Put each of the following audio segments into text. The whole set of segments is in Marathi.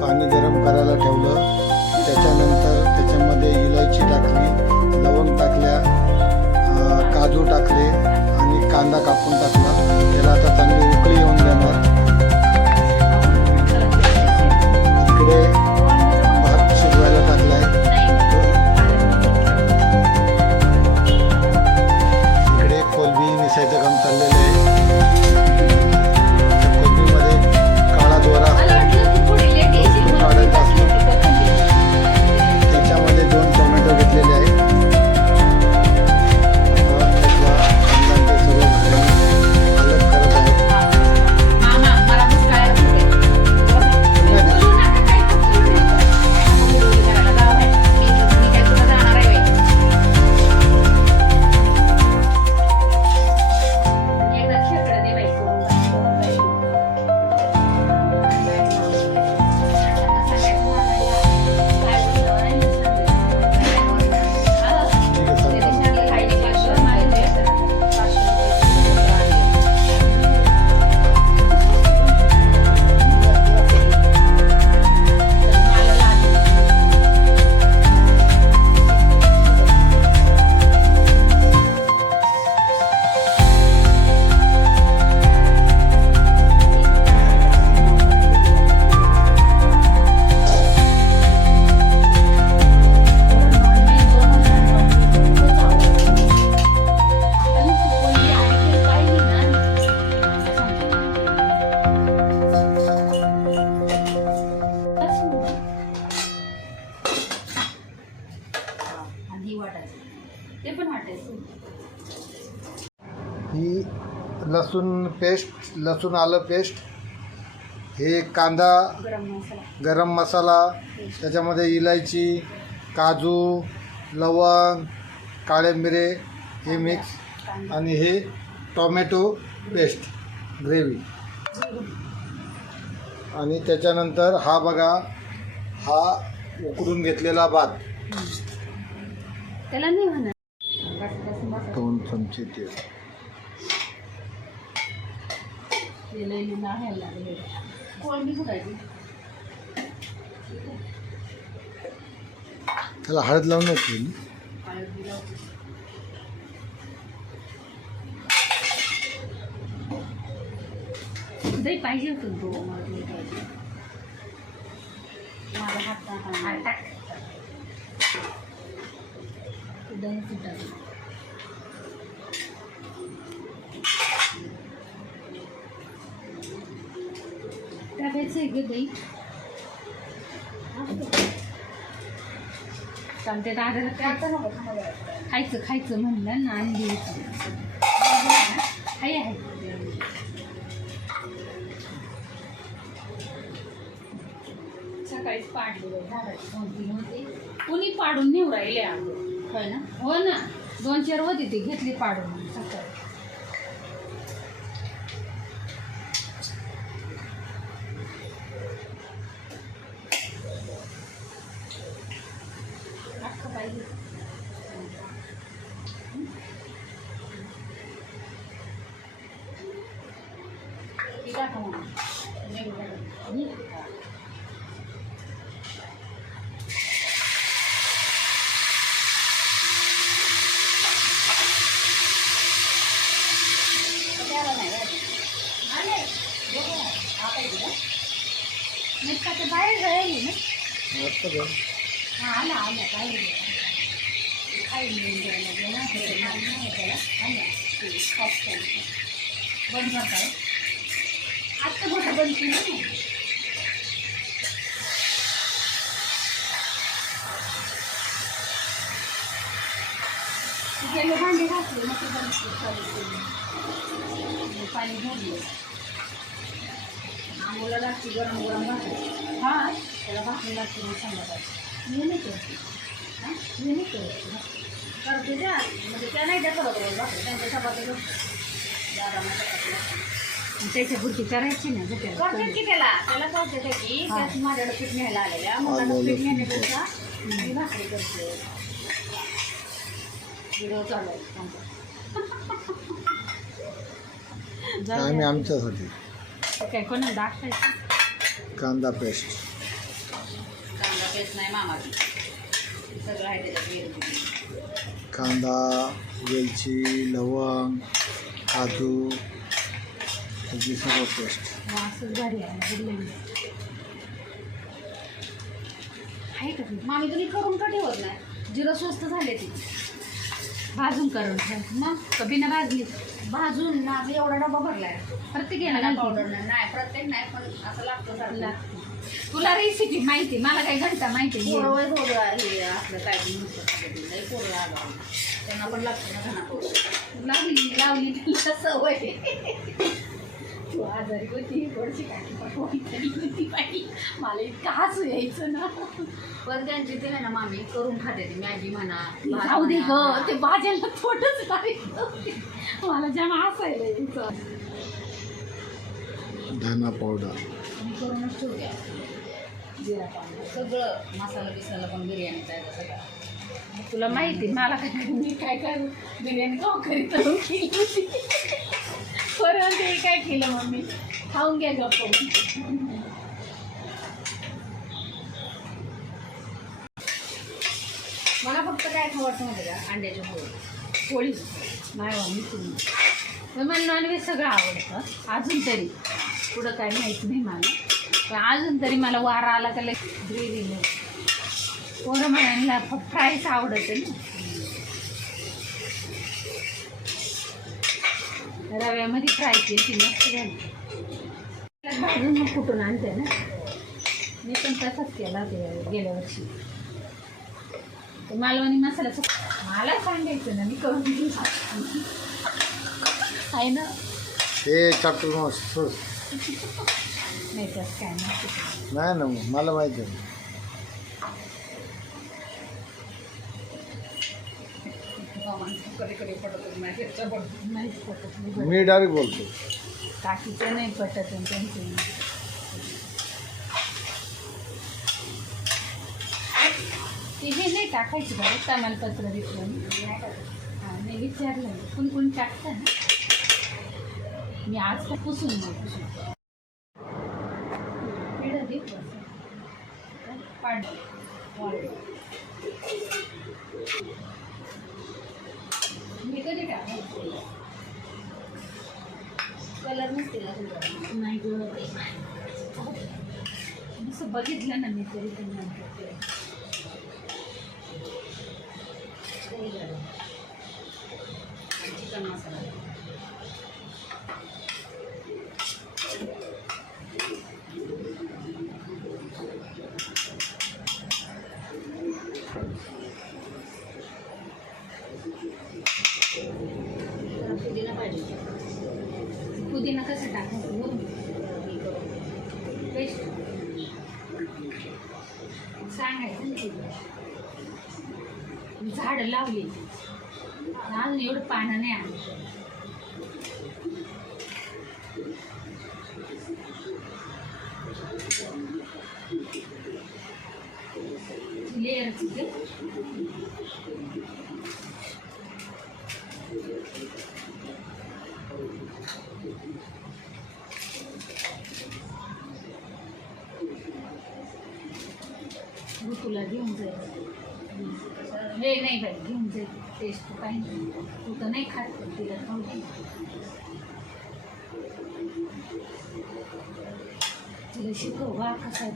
पाणी गरम करायला ठेवलं. त्याच्यानंतर त्याच्यामध्ये इलायची टाकली लवंग टाकल्या काजू टाकले आणि कांदा कापून टाकला. त्याला आता चांगली उकळी येऊन देणार. ते पण वाटायचं ही लसूण पेस्ट लसूण आलं पेस्ट हे कांदा गरम मसाला. गरम मसाला त्याच्यामध्ये इलायची काजू लवंग काळे मिरे हे मिक्स आणि हे टोमॅटो पेस्ट ग्रेव्ही. आणि त्याच्यानंतर हा बघा हा उकडून घेतलेला भात. त्याला नाही म्हणा दोन चमचे तेल कोळंबी कुठायची त्याला हळद लावून घेतली दही पाहिजे होतं तो मला दही पाहिजे माझा हात टाका हात टाक ते दही सुटावी टाकायचं आहे ग दही चालते दादाला काय खायचं. खायचं म्हणलं ना आणि द्यायचं आहे आहे. सकाळीच पाडले झाडाची दोन तीन होते. कुणी पाडून नेऊ राहिले अगं? होय ना? हो ना. दोन चार होते ती घेतली पाडून सकाळी. ती टाका मग. हं? मिरच्या बाहेर गळली ना मस्त बघ. हा आला आला बाहेर गेला काही नाही गेला गेला हे माल नाही त्याला आला ते stop केलं. बंद करताय आत्ता मोठं बनते ना. गेले भांडे घातले मग ते बनते चालू पाणी भरलं आंबोला लागते गरम गरम भाकरी हा? त्याला भाकरी लागते मग संध्याकाळची मी नाही करते. हा? मी नाही करते. करते जा म्हणजे त्या नाही त्या करत रोज भाकरी. त्यांच्या चपाती दादा माझ्या बुद्धी करायची ना करते की त्याला? त्याला कळते ते की त्यात माझ्याकडे पीठ न्यायला आलेल्या मुलाला पीठ नेण्यापेक्षा मी भाकरी करते. व्हिडिओ चालू आहे. आमचा. आम्ही आमच्यासाठी. काय कोणाला दाखवायचं? कांदा पेस्ट. कांदा पेस्ट नाही मामाची. सगळं आहे त्याच्यात वेगळं. कांदा वेलची लवंग काजू त्याची सर्व पेस्ट आहे आहे का ती? मामी तुम्ही करून का ठेवत नाही? जिरं स्वस्त झाले ती. भाजून करून मग? कभी ना भाजली? भाजून माझा एवढा डबा भरलाय. प्रत्येकाला पावडर पावडर नाही. नाही प्रत्येक नाही पण असं लागतं सारखं. लागते. तुला रेसिपी माहिती मला काही घंटा माहिती आहे. पोरं वय थोडं हे असलं काय पोरं आगाऊ. त्यांना पण लागतं ना घाणा पोरं. लावली सवय आजारी होती थोडीशी बाई. मला इतकं हसू यायचं ना. पण त्यांची ना मामी करून खाते ती मॅगी म्हणा भात दे ग म्हणा. ते थोडंच. मला जेव्हा हसायला यायचं. धना पावडर. मी करूनच ठेवते जिरा पावडर. सगळं मसाला बिसाला पण बिर्याणीचा आहे सगळं तुला माहिती मला काय मी काय काय बिर्याणी खाऊ करीत होती परत ते काय केलं मम्मी? खाऊन घ्या गप्प. मला फक्त काय खावं वाटतं माहिती का? अंड्याची पोळी. पोळी नाही मम्मी मी तुम्ही तर मला नॉनव्हेज सगळं आवडतं. अजून तरी. पुढं काय माहीत नाही मला. पण अजून तरी मला वारा आला का ग्रेव्ही पोरं म्हणायला फ्राईच आवडतं ना. रव्यामध्ये फ्राय केली ती मस्त झाली. भाजून मग कुठून आणते ना? मी पण तसाच केला ते गेल्या वर्षी. ते मालवणी मसाल्याचं मला सांगायचं ना मी करून आहे ना? हे चॅप्टर नाही तसं काय नाही ना मला माहिती आहे. मी डायरेक्ट बोलतो. काकीचं नाही पटत आणि नाही. ते हे नाही टाकायचं बरं तमालपत्र दिसलं हां नाही विचारलं. कोण कोण टाकतं ना? मी आज तर पुसून बघू पुसून पिढं दे पाड. असं बघितलं ना मी तरी चिकन मसाला. पुदिना पाहिजे. पुदिना कसं टाकायचं वरून हे करून. पेस्ट सांगायचं ना तिला झाडं लावली. अजून एवढं पानं नाही आणलं लेअरची ते ऋतूला घेऊन जाईल. हे नाही बाई घेऊन जाईल. टेस्ट काही नाही. तू तर नाही खात तिला खाऊ दे. तिला शिकव वा कसा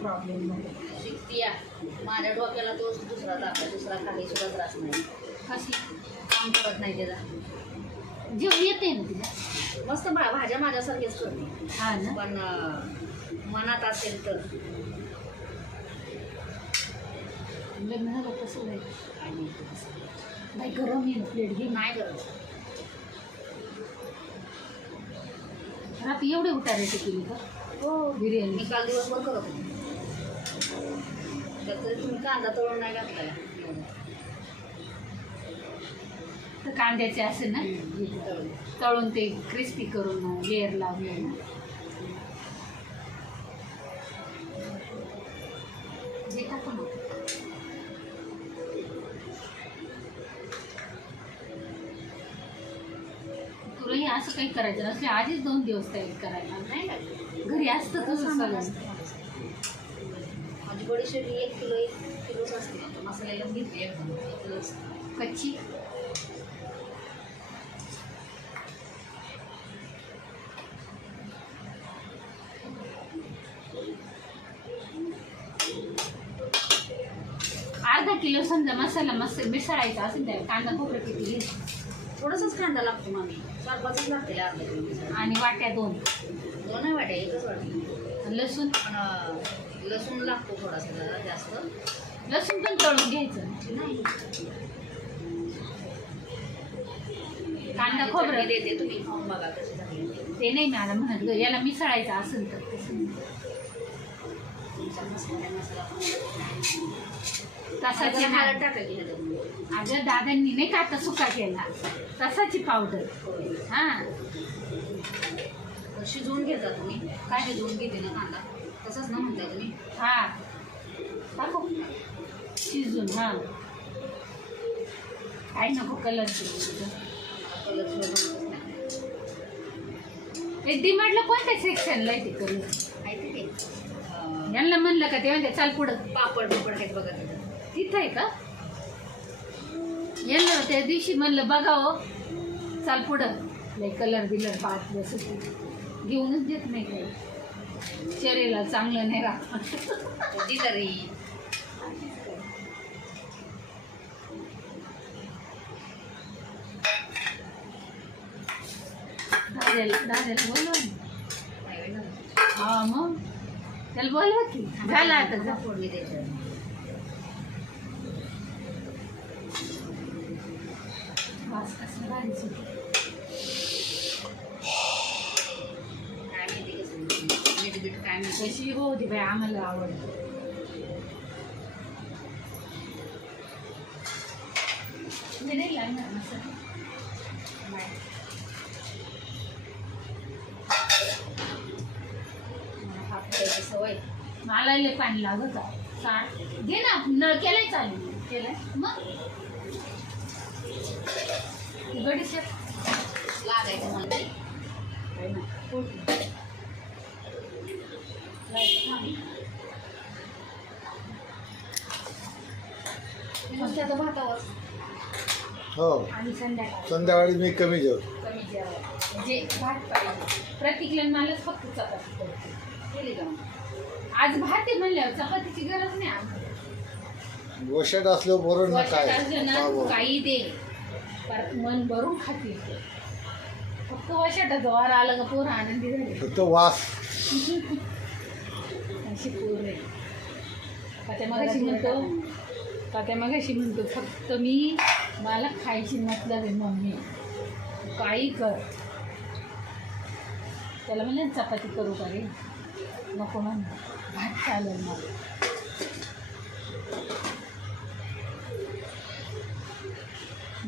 प्रॉब्लेममध्ये शिकतीया माझ्या डोक्याला तोच दुसरा दाखला दुसरा काही सुद्धा त्रास नाही. कशी? काम करत नाही त्याचा जेव येते ना तिला? मस्त भा भाज्या माझ्यासारख्याच करते. हा ना? पण मनात असेल तर. लग्न झालं कसं जाईल काय नाही. बाई गरम आहे ना प्लेट घे नाही करत रात्री एवढे उतारायचे केली का हो मी बिर्याणी काल दिवसभर करत होते त्यात तुम्ही कांदा तळून नाही घातला तर कांद्याचे असे ना तळून तळून ते क्रिस्पी करून लेअर लावले ना करायचं नसले आधीच दोन दिवस तयारी करायला नाही लागत घरी असतं सामान सगळं. माझी बडीशेप एक किलो एक किलोच असते. मसाल्याला घेतली एकदम एक किलोच कच्ची? अर्धा किलो समजा मसाला मस मिसळायचा असेल त्या कांदा खोबरं किती थोडासाच कांदा लागतो मामी आणि वाट्या दोन. दोन वाट्या एकच वाटी. लसूण लसूण लागतो थोडासा जरा जास्त. लसूण पण तळून घ्यायचं. नाही. कांदा खोबरं. देते तुम्ही खाऊन बघा ते. नाही मला म्हणत ग याला मिसळायचं असेल तर तसं. मसाला तसाची हळद टाकायची अगं दादांनी नाही का आता सुका केला? तसाची पावडर हा. शिजवून घेता तुम्ही. काय शिजवून घेते ना कांदा? तसंच ना म्हणताय तुम्ही. हा. टाकू. शिजून हा. काय नको कलर कलर डिमांडला कोणत्या सेक्शनला आहे ते कलर माहिती ते यांना म्हणलं का ते म्हणते चाल पुढं. पापड बिपड आहेत बघा तिथं आहे का? यांना त्या दिवशी म्हणलं बघावं चाल पुढं. लय कलर बिलर पाहत जसं ते घेऊनच देत नाही काही. शरीराला चांगलं नाही राहत. कधी तरी दाद्याला बोलवा. नाही. हा मग. त्याला बोलवा की. झालं आता जा वास कसला भारी सुटला. काय माहिती कसं मीठ बीठ काय माहिती कशी होती बाई आम्हाला आवडते नाही लागणार मसाला मला सवय. मला लय पाणी लागत आहे. सांड घे ना. नळ केलंय चालू. केलंय. मग? हो. आणि संध्याकाळ. मी कमी जेवतो. कमी म्हणजे भात पाहिजे. प्रत्येक मलाच फक्त चपाती केली? आज भात आहे म्हणल्यावर चपातीची गरज नाही आम्हाला. वशाट असल्यावर बरं ना काय? वर्षात असलं ना बाबा. काही दे. पर मन भरून खातील. फक्त वर्षाटाचं वार आलं का पोरं आनंदी झाले. फक्त वास. अशी पोर आहे का मगाशी म्हणतो का त्या मगाशी म्हणतो फक्त मी मला खायची मतलब आहे मम्मी काही कर. त्याला म्हणलं चपाती करू का रे? नको म्हण भात चालेल मला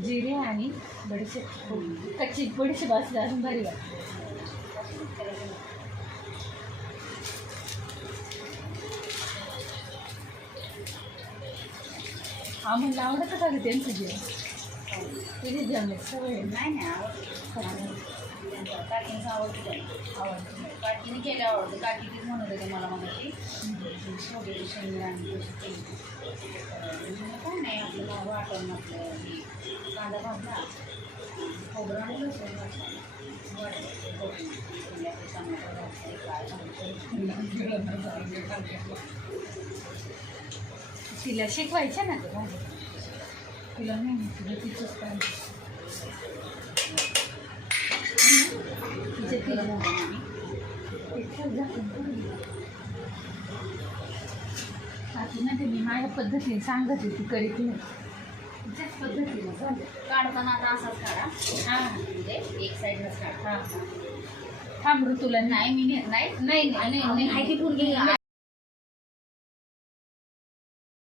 जिरे आणि बडीशेप. हो, कच्ची बडीशेप असली अजून भारी वाटते आम्हाला म्हणलं आवडतं का त्यांचं जेवण? काकींचं आवडतं त्याला. आवडतं काकीने केलं आवडतं काकी तीच म्हणत होते मला मग छोटे शेंगा आणि तशी केली. म्हणलं काय नाही आपलं वाटण आपलं हे कांदा भाजला खोबरं आणि लसूण भाजला. वाटण, कोथिंबीर, शेंगाचं टमाटर भाजलं, काय भाजलं. तिला शिकवायच्या ना ते भाजी तिला नाही तिला तिचंच तिचे तिला ते मी माझ्या पद्धतीने सांगत होती करीत नाही. तिच्याच पद्धतीने काढताना आता असाच काढा. हां म्हणजे एक साईडलाच काढा. हां. थांब ऋतूला नाही नाही मी नेत नाही नाही नाही. नाही